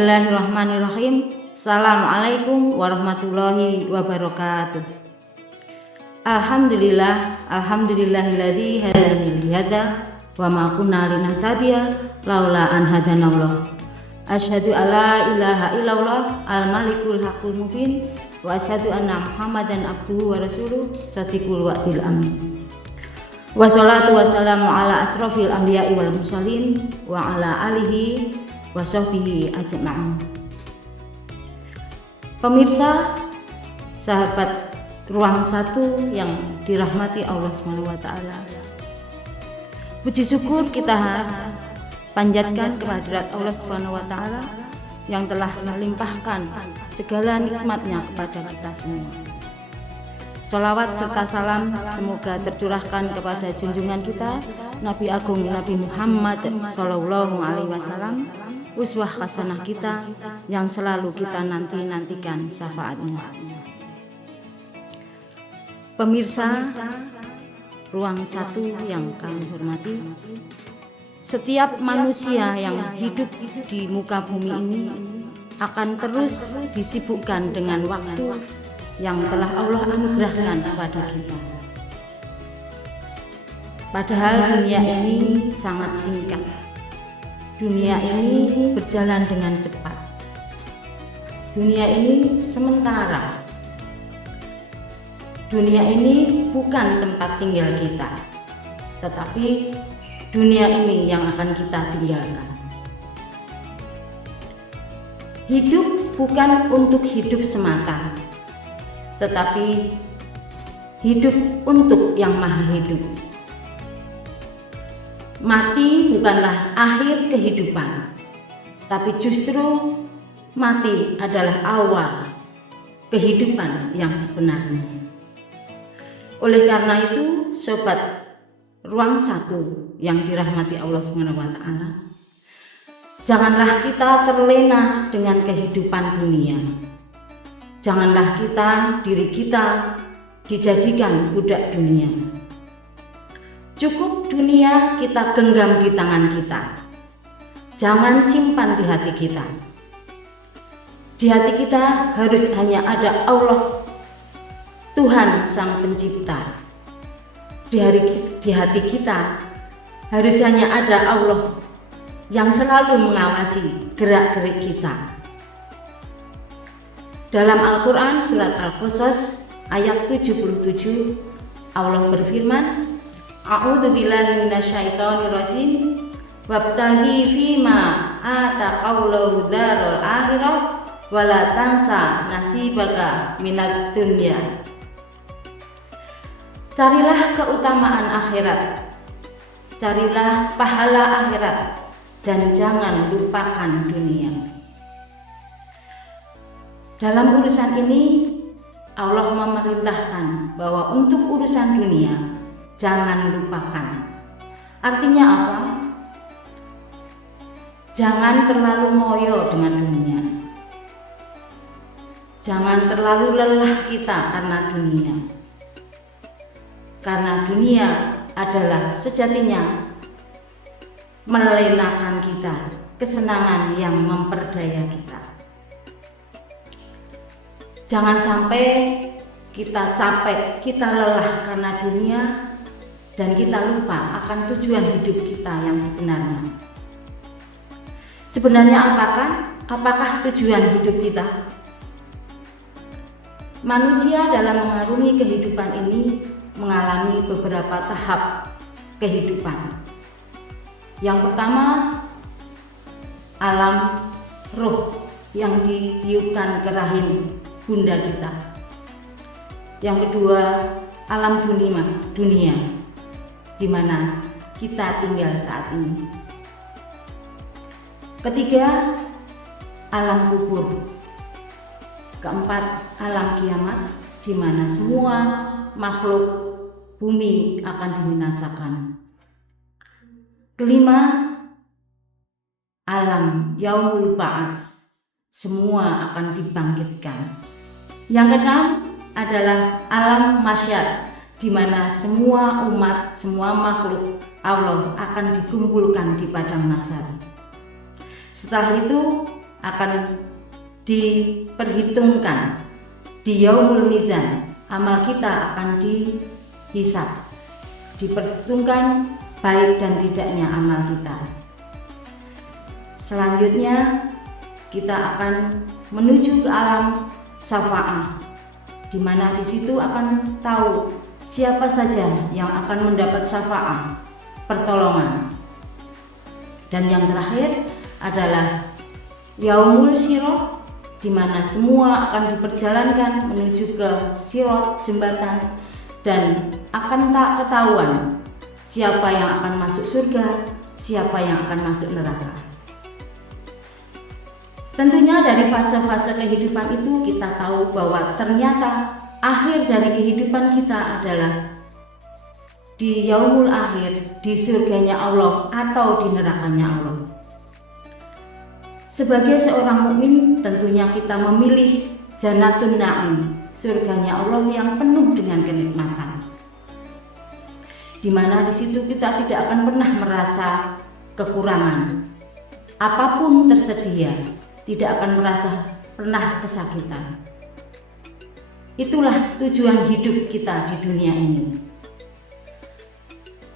Bismillahirrahmanirrahim. Assalamualaikum warahmatullahi wabarakatuh. Alhamdulillahilladzi hadani lihadza wa ma kunna linahtadiya laula an hadanallah. Asyhadu alla ilaha illallah al-malikul haqqul mubin wa asyhadu anna Muhammadan abduhu wa rasuluh shadiqul wa'dil amin. Wassalatu wassalamu ala asrofil anbiya'i wal mursalin wa ala alihi wa sahbihi ajma'in. Pemirsa, sahabat Ruang Satu yang dirahmati Allah SWT, puji syukur kita panjatkan kehadirat Allah SWT yang telah melimpahkan segala nikmatnya kepada kita semua. Sholawat serta salam semoga tercurahkan kepada junjungan kita Nabi Agung Nabi Muhammad Sallallahu Alaihi Wasallam, uswah hasanah kita yang selalu kita nantikan syafaatnya. Pemirsa Ruang Satu yang kami hormati, setiap manusia yang hidup di muka bumi ini akan terus disibukkan dengan waktu yang telah Allah anugerahkan kepada kita. Padahal dunia ini sangat singkat. Dunia ini berjalan dengan cepat. Dunia ini sementara. Dunia ini bukan tempat tinggal kita, tetapi dunia ini yang akan kita tinggalkan. Hidup bukan untuk hidup semata, tetapi hidup untuk yang maha hidup. Mati bukanlah akhir kehidupan, tapi justru mati adalah awal kehidupan yang sebenarnya. Oleh karena itu, sobat Ruang Satu yang dirahmati Allah SWT, janganlah kita terlena dengan kehidupan dunia. Janganlah diri kita dijadikan budak dunia. Cukup dunia kita genggam di tangan kita. Jangan simpan di hati kita. Di hati kita harus hanya ada Allah, Tuhan Sang Pencipta. Di hati kita harus hanya ada Allah yang selalu mengawasi gerak-gerik kita. Dalam Al-Quran surat Al-Qasas ayat 77, Allah berfirman, A'udzubillahi minasyaitonirrajim, wabtaghi fima ataqallahu darul akhirah wala tansa nasibaka minad dunya. Carilah keutamaan akhirat, carilah pahala akhirat, dan jangan lupakan dunia. Dalam urusan ini, Allah memerintahkan bahwa untuk urusan dunia jangan lupakan. Artinya apa? Jangan terlalu ngoyo dengan dunia. Jangan terlalu lelah kita karena dunia. Karena dunia adalah sejatinya melenakan kita, kesenangan yang memperdaya kita. Jangan sampai kita capek, kita lelah karena dunia, dan kita lupa akan tujuan hidup kita yang sebenarnya. Sebenarnya apakah tujuan hidup kita? Manusia dalam mengarungi kehidupan ini mengalami beberapa tahap kehidupan. Yang pertama, alam roh yang ditiupkan ke rahim bunda kita. Yang kedua, alam dunia di mana kita tinggal saat ini. Ketiga, alam kubur. Keempat, alam kiamat di mana semua makhluk bumi akan dibinasakan. Kelima, alam yaumul ba'ats, semua akan dibangkitkan. Yang keenam adalah alam mahsyar, di mana semua umat, semua makhluk Allah akan dikumpulkan di padang mahsyar. Setelah itu akan diperhitungkan di yaumul mizan. Amal kita akan dihisab, diperhitungkan baik dan tidaknya amal kita. Selanjutnya kita akan menuju ke alam syafa'ah, di mana di situ akan tahu siapa saja yang akan mendapat syafa'ah, pertolongan. Dan yang terakhir adalah yaumul syirah, di mana semua akan diperjalankan menuju ke sirat, jembatan, dan akan tak ketahuan siapa yang akan masuk surga, siapa yang akan masuk neraka. Tentunya dari fase-fase kehidupan itu kita tahu bahwa ternyata akhir dari kehidupan kita adalah di yaumul akhir, di surganya Allah atau di nerakanya Allah. Sebagai seorang mukmin, tentunya kita memilih Jannatun Na'im, surganya Allah yang penuh dengan kenikmatan, di mana di situ kita tidak akan pernah merasa kekurangan. Apapun tersedia, tidak akan merasa pernah kesakitan. Itulah tujuan hidup kita di dunia ini.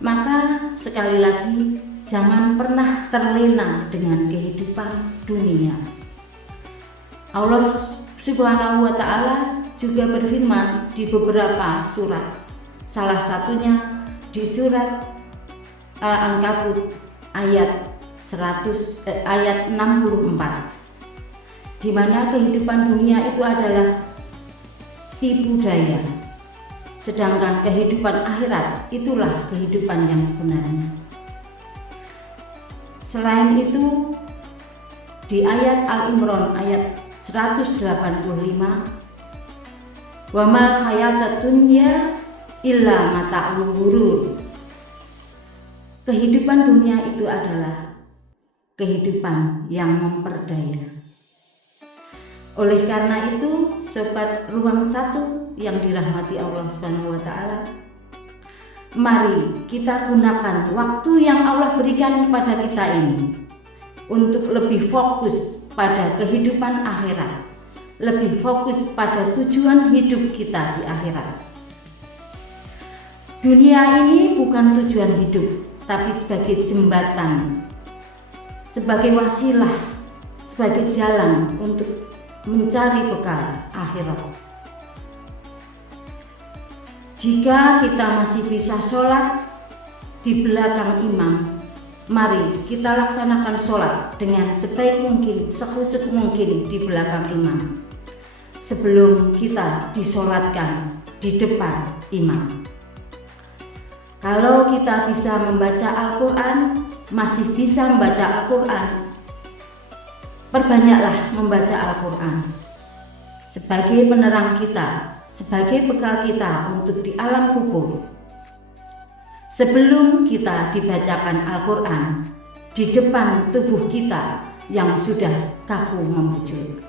Maka sekali lagi, jangan pernah terlena dengan kehidupan dunia. Allah Subhanahu wa Ta'ala juga berfirman di beberapa surat, salah satunya di surat Al-Ankabut ayat 64, di mana kehidupan dunia itu adalah tipu daya, sedangkan kehidupan akhirat itulah kehidupan yang sebenarnya. Selain itu, di ayat Al-Imran ayat 185, wa mal hayatud dunya illa mata'ul ghurur. Kehidupan dunia itu adalah kehidupan yang memperdaya. Oleh karena itu, sobat Ruang Satu yang dirahmati Allah Subhanahu wa Ta'ala, mari kita gunakan waktu yang Allah berikan kepada kita ini untuk lebih fokus pada kehidupan akhirat, lebih fokus pada tujuan hidup kita di akhirat. Dunia ini bukan tujuan hidup, tapi sebagai jembatan, sebagai wasilah, sebagai jalan untuk mencari bekal akhirat. Jika kita masih bisa sholat di belakang imam, mari kita laksanakan sholat dengan sebaik mungkin, sekhusyuk mungkin di belakang imam, sebelum kita disolatkan di depan imam. Kalau kita bisa membaca Al-Quran, masih bisa membaca Al-Quran, perbanyaklah membaca Al-Quran sebagai penerang kita, sebagai bekal kita untuk di alam kubur. Sebelum kita dibacakan Al-Quran di depan tubuh kita yang sudah kaku membujur.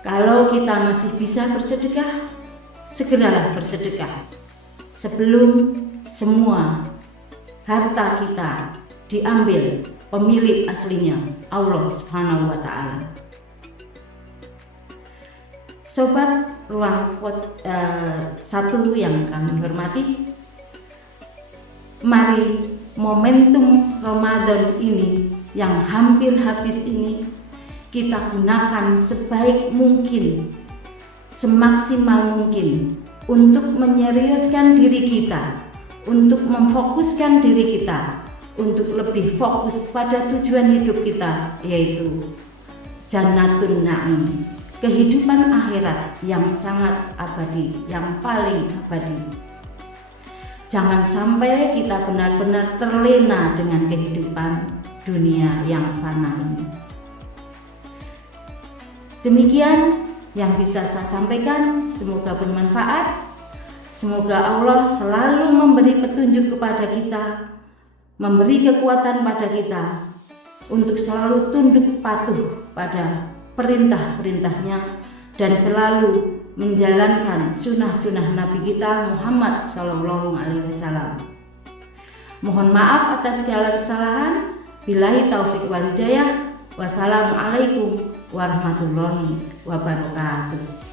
Kalau kita masih bisa bersedekah, segeralah bersedekah sebelum semua harta kita diambil pemilik aslinya, Allah Subhanahu wa Ta'ala. Sobat Ruang Satu yang kami hormati, mari momentum Ramadan ini yang hampir habis ini kita gunakan sebaik mungkin, semaksimal mungkin untuk menyeriuskan diri kita, untuk memfokuskan diri kita, untuk lebih fokus pada tujuan hidup kita, yaitu Jannatun Na'im, kehidupan akhirat yang sangat abadi, yang paling abadi. Jangan sampai kita benar-benar terlena dengan kehidupan dunia yang fana ini. Demikian yang bisa saya sampaikan, semoga bermanfaat. Semoga Allah selalu memberi petunjuk kepada kita, memberi kekuatan pada kita untuk selalu tunduk patuh pada perintah-perintahnya dan selalu menjalankan sunnah-sunnah Nabi kita Muhammad SAW. Mohon maaf atas segala kesalahan. Billahi taufiq wal hidayah. Wassalamualaikum warahmatullahi wabarakatuh.